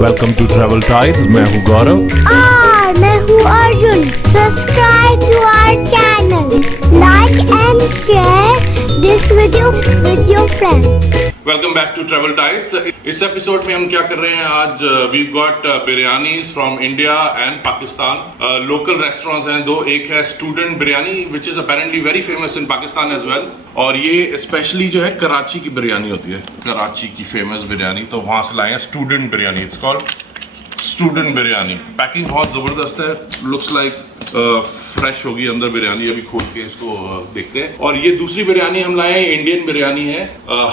Welcome to travel tides. मैं हूँ गौरव। मैं हूँ Arjun. Subscribe to our channel, like and share this video with your friends. Welcome back to travel tides. इस episode में हम क्या कर रहे हैं आज, we got biryani from India and Pakistan. Local restaurants हैं दो, एक है student biryani which is apparently very famous in Pakistan as well, और ये स्पेशली जो है कराची की बिरयानी होती है, कराची की फेमस बिरयानी, तो वहाँ से लाए हैं student biryani. It's called student biryani. Packing बहुत ज़बरदस्त है, लुक्स लाइक फ्रेश होगी अंदर बिरयानी। अभी खोल के इसको देखते हैं। और ये दूसरी बिरयानी हम लाए हैं, इंडियन बिरयानी है,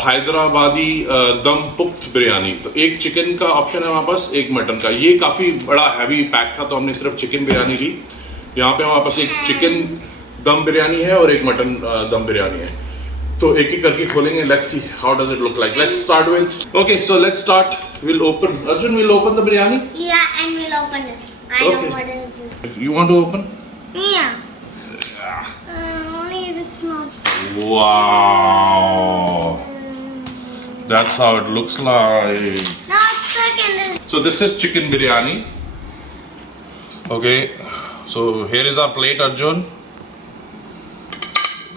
हैदराबादी दम पुख्त बिरयानी। तो एक चिकन का ऑप्शन है हमारे पास, एक मटन का। ये काफ़ी बड़ा हैवी पैक था तो हमने सिर्फ चिकन बिरयानी ली। यहाँ पे हमारे पास एक चिकन दम बिरयानी है और एक मटन दम बिरयानी है। तो एक ही करके खोलेंगे। Let's see how does it look like. Let's start with, okay so let's start. We'll open. Arjun will open the biryani. Yeah, and we'll open this. I Okay. know what is this. You want to open? Yeah. Only if it's not. Wow. That's how it looks like. No, second. So this is chicken biryani. Okay. So here is our plate, Arjun.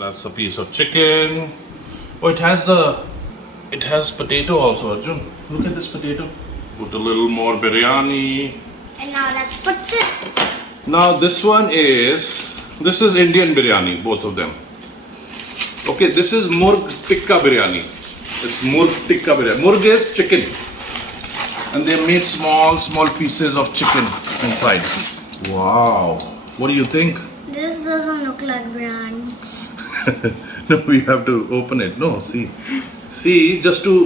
That's a piece of chicken. Oh, it has potato also, Arjun. Look at this potato. Put a little more biryani. And now let's put this. Now this is Indian biryani, both of them. Okay, this is murg tikka biryani. It's murg tikka biryani. Murg is chicken, and they made small pieces of chicken inside. Wow, what do you think? This doesn't look like biryani. No, we have to open it. No, see, just to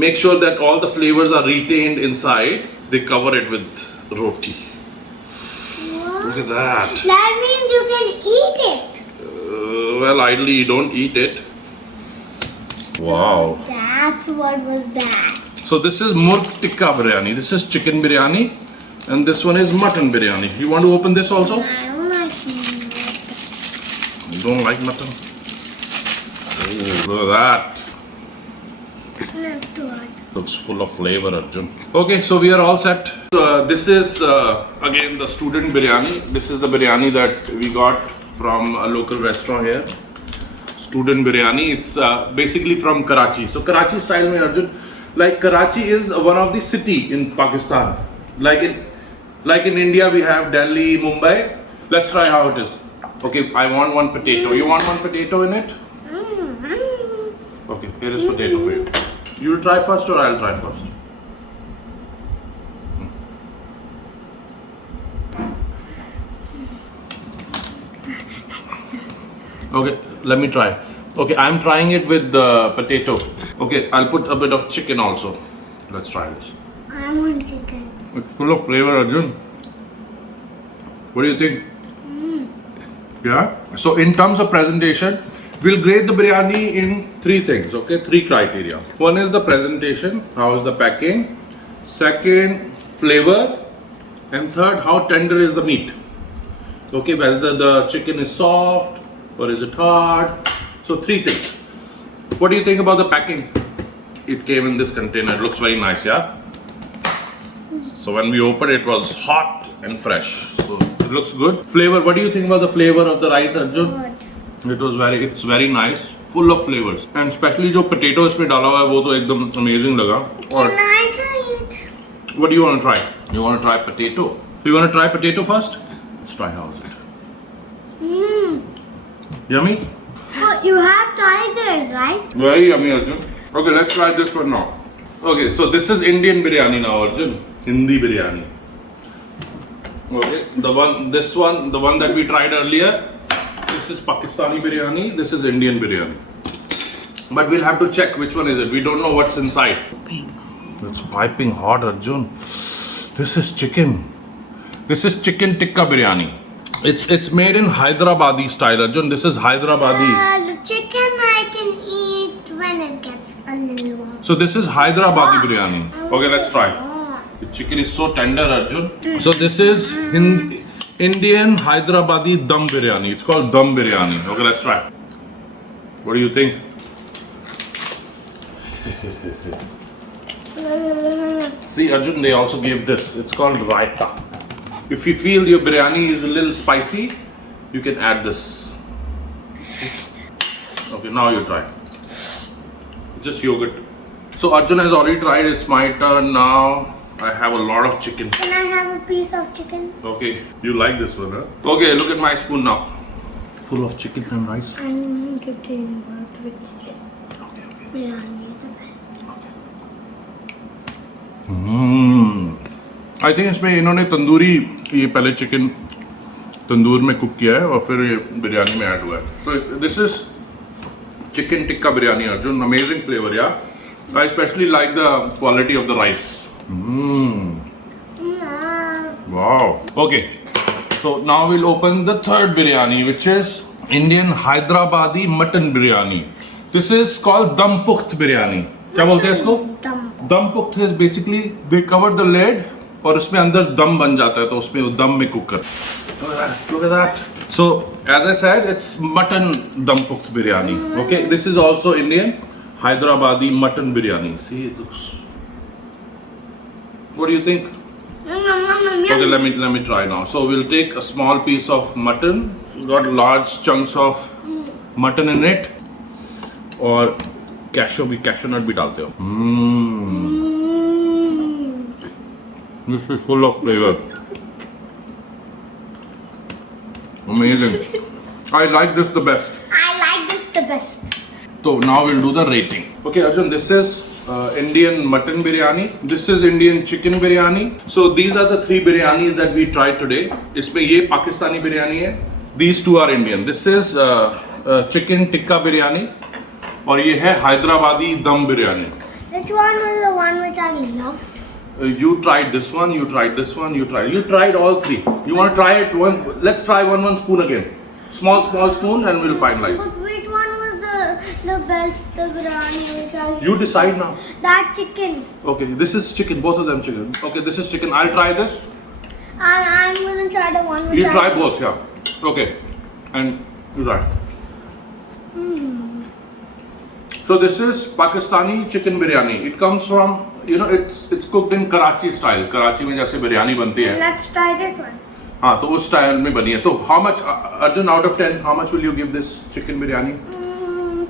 make sure that all the flavors are retained inside, they cover it with roti. What? Look at that. That means you can eat it. Well, ideally you don't eat it. Wow. That's what was that. So this is murg tikka biryani. This is chicken biryani, and this one is mutton biryani. You want to open this also? I don't like it. You don't like mutton? Oh, look at that. Let's do it. Looks full of flavor, Arjun. Okay, so we are all set. This is again the student biryani. This is the biryani that we got from a local restaurant here. Student biryani. It's basically from Karachi. So Karachi style mein, Arjun, like Karachi is one of the city in Pakistan. Like in India we have Delhi, Mumbai. Let's try how it is. Okay, I want one potato. You want one potato in it? Okay, here is potato for you. You'll try first or I'll try first? Okay, let me try. Okay, I'm trying it with the potato. Okay, I'll put a bit of chicken also. Let's try this. I want chicken. It's full of flavor, Arjun. What do you think? Yeah? So in terms of presentation, we'll grade the biryani in three things, okay? Three criteria. One is the presentation, how is the packing. Second, flavor. And third, how tender is the meat. Okay, whether the chicken is soft or is it hard. So three things. What do you think about the packing? It came in this container. It looks very nice, yeah? So when we opened it was hot and fresh. So it looks good. Flavor, what do you think about the flavor of the rice, Arjun? Good. It's very nice, full of flavors, and especially जो potato इसमें डाला हुआ है वो तो एकदम amazing लगा। और Can I try it? what do you want to try? You want to try potato? You want to try potato first? Let's try how is it. Yummy? Oh, you have tigers, right? Very yummy, Arjun. Okay, let's try this one now. Okay, so this is Indian biryani now, Arjun. Hindi biryani. Okay, the one that we tried earlier. This is Pakistani biryani, this is Indian biryani. But we'll have to check which one is it. We don't know what's inside. It's piping hot, Arjun. This is chicken. This is chicken tikka biryani. It's made in Hyderabadi style, Arjun. This is Hyderabadi. The chicken I can eat when it gets a little warm. So this is Hyderabadi biryani. Okay, let's try. The chicken is so tender, Arjun. So this is Indian Hyderabadi dum biryani. It's called dum biryani. Okay, let's try. What do you think? See, Arjun, they also gave this. It's called raita. If you feel your biryani is a little spicy, you can add this. Okay, now you try. Just yogurt. So Arjun has already tried. It's my turn now. I have a lot of chicken. Can I have a piece of chicken? Okay, you like this one, huh? Okay, look at my spoon now. Full of chicken and rice. I'm getting what which Okay. biryani is the best. I think इसमें इन्होंने तंदूरी ये पहले chicken तंदूर में cook किया है और फिर ये बिरयानी में ऐड हुआ है. So this is chicken tikka biryani, Arjun. Amazing flavor, yeah. I especially like the quality of the rice. Wow. Okay. So now we'll open the third biryani, which is Indian Hyderabadi mutton biryani. This is called dum pukht biryani. क्या बोलते हैं इसको? दम पुख्त is basically they cover the lid और उसमें अंदर दम बन जाता है तो उसमें वो दम में कुक कर. Look at that. So as I said, it's mutton dum pukht biryani. Okay, this is also Indian Hyderabadi mutton biryani. See, it looks. What do you think? Okay, let me try now. So we'll take a small piece of mutton. It's got large chunks of mutton in it. और cashew nut भी डालते हो. This is full of flavor. Amazing. I like this the best. I like this the best. So now we'll do the rating. Okay, Arjun, this is Indian mutton biryani. This is Indian chicken biryani. So these are the three biryanis that we tried today. इसमें ये पाकिस्तानी बिरयानी है. These two are Indian. This is chicken tikka biryani. और ये है हैदराबादी दम biryani. Which one was the one which I loved? You tried this one, you tried this one, you tried all three. You want to try it? Let's try one spoon again. Small spoon and we'll finalize. But which one was the best the biryani which I You decide now. That chicken. Okay, this is chicken, both of them chicken. Okay, this is chicken. I'll try this. I'm gonna try the one which You I try both, yeah. Okay, and you try. So this is Pakistani chicken biryani. It comes from, it's cooked in Karachi style. Karachi में जैसे बिरयानी बनती है. Let's try this one. हाँ, तो उस style में बनी है. तो how much, Arjun, out of 10, how much will you give this chicken biryani?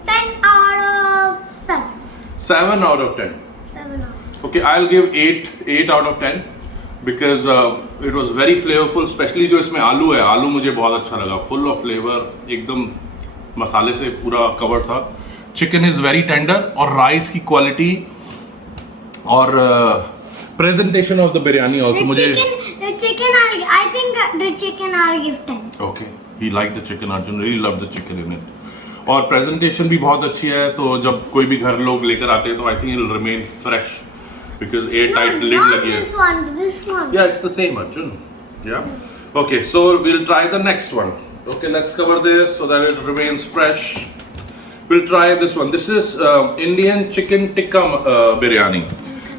10 out of 7. 7 out of 10. 7 out. Okay, I'll give 8 out of 10 because it was very flavorful. Especially जो इसमें आलू है, आलू मुझे बहुत अच्छा लगा. Full of flavor, एकदम मसाले से पूरा covered था. चिकन इज़ वेरी टेंडर और राइस की क्वालिटी और presentation of the biryani also मुझे The chicken, I think the chicken I'll give 10. Okay he like the chicken. Arjun really love the chicken in it. और प्रेजेंटेशन भी बहुत अच्छी है तो जब कोई भी घर लोग लेकर आते हैं तो I think it will remain fresh because air tight lid लगी है. This one. Yeah, it's the same, Arjun. Yeah. Okay, so we'll try the next one. Okay, let's cover this so that it remains fresh. We'll try this one. This is Indian chicken tikka biryani.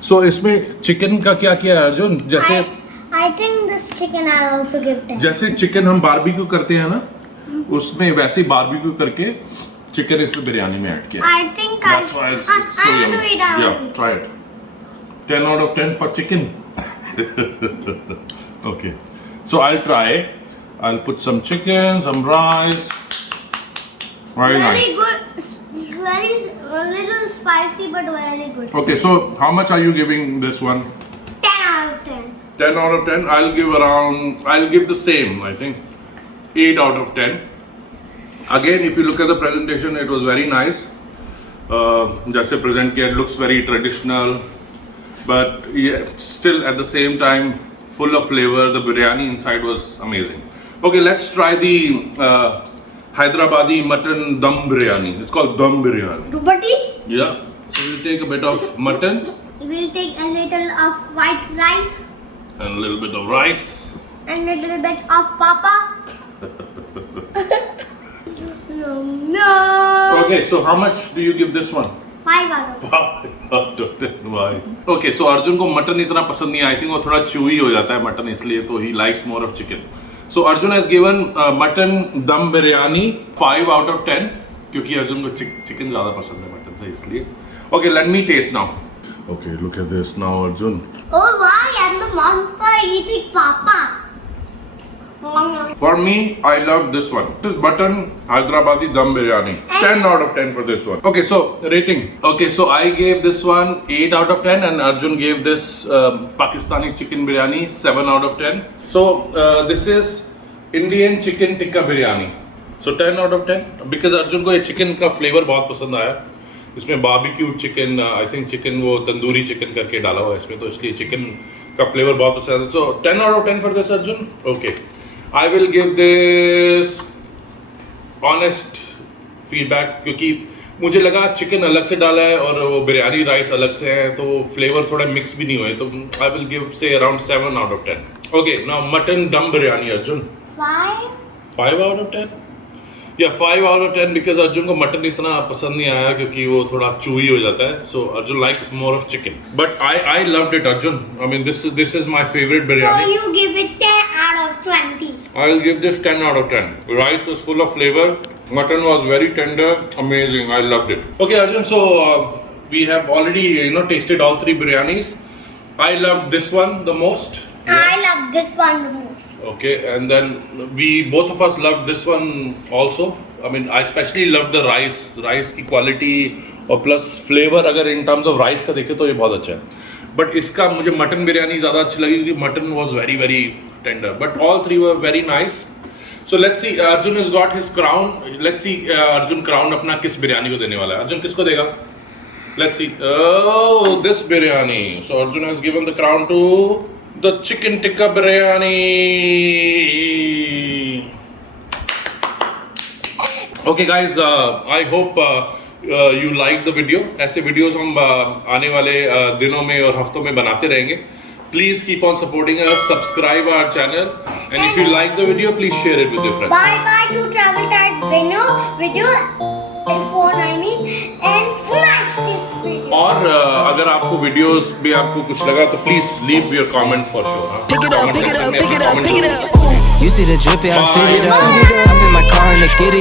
So इसमें chicken का क्या किया है अर्जुन? जैसे I think this chicken I'll also give 10. जैसे chicken हम barbecue करते हैं ना, उसमें वैसे बारबेक्यू करके चिकन इसमें बिरयानी में ऐड किया. I think That's why it's so I yummy. will do it. Yeah, try it. 10 out of 10 for chicken. Okay, so I'll try. I'll put some chicken, some rice. Very nice. Very good. Very a little spicy but very good. Okay, so how much are you giving this one? 10 out of 10. 10 out of 10. I'll give the same, I think. 8 out of 10. Again, if you look at the presentation, it was very nice. जैसे present किया, it looks very traditional. But yeah, still at the same time, full of flavor. The biryani inside was amazing. Okay, let's try the Hyderabadi mutton dum biryani. It's called dum biryani. Rubati. Yeah. So we'll take a bit of mutton We'll take a little of white rice and a little bit of rice. and a little bit of papa. No. Okay, so how much do you give this one? 5 out of 10. 5 out of 10. Why? Okay, so Arjun को mutton इतना पसंद नहीं. I think वो थोड़ा chewy हो जाता है mutton, इसलिए तो he likes more of chicken. So Arjun has given mutton dum biryani 5 out of 10 क्योंकि अर्जुन को चिकन ज़्यादा पसंद है मटन से, इसलिए। Okay, let me taste now. Okay, look at this now Arjun. Oh wow, and the monster eating Papa. For me, I love this one. This is mutton Hyderabadi dum biryani. 10 out of 10 for this one. Okay, so rating. Okay, so I gave this one 8 out of 10 and Arjun gave this Pakistani chicken biryani 7 out of 10. So this is Indian chicken tikka biryani. So 10 out of 10 because Arjun को ये chicken का flavor बहुत पसंद आया। इसमें barbecue chicken, I think chicken वो tandoori chicken करके डाला हुआ है इसमें, तो इसलिए चिकन का फ्लेवर बहुत पसंद है। सो 10 out of 10 for this Arjun. Okay, I will give this honest feedback क्योंकि मुझे लगा चिकन अलग से डाला है और वो बिरयानी राइस अलग से है, तो फ्लेवर थोड़ा मिक्स भी नहीं हुए, तो आई विल गिव से around 7 out of 10। Okay, now mutton दम बिरयानी अर्जुन 5 आउट ऑफ 10 या 5 आउट ऑफ 10 बिकॉज अर्जुन को मटन इतना पसंद नहीं आया क्योंकि वो थोड़ा चूई हो जाता है। So Arjun likes more of chicken, but I loved it Arjun. I mean this is my favourite biryani. So you give it 10 out of 20. I will give this 10 out of 10. Rice was full of flavor. Mutton was very tender. Amazing. I loved it. Okay, Arjun. So we have already tasted all 3 biryanis. I loved this one the most. I love this one the most. Okay, and then both of us loved this one also. I mean, I especially loved the rice. Rice की quality और plus flavor अगर in terms of rice का देखें तो ये बहुत अच्छा है. But इसका मुझे मटन बिरयानी ज़्यादा अच्छी लगी क्योंकि mutton was very very tender. But all 3 were very nice. So let's see. Arjun has got his crown. Let's see. Arjun crown अपना किस बिरयानी को देने वाला है. Arjun किसको देगा? Let's see. Oh, this biryani. So Arjun has given the crown to the chicken tikka biryani. Okay guys, I hope you like the video. ऐसे videos हम आने वाले दिनों में और हफ्तों में बनाते रहेंगे. Please keep on supporting us, subscribe our channel, and if you like the video, please share it with your friends. Bye to Travel Tides video phone I mean, and smash this video. और अगर आपको videos में आपको कुछ लगा तो please leave your comment for sure. Pick it up, pick it up, pick it up, pick it up. You see the drip, yeah, I fit it up. I'm in my car in the kitty.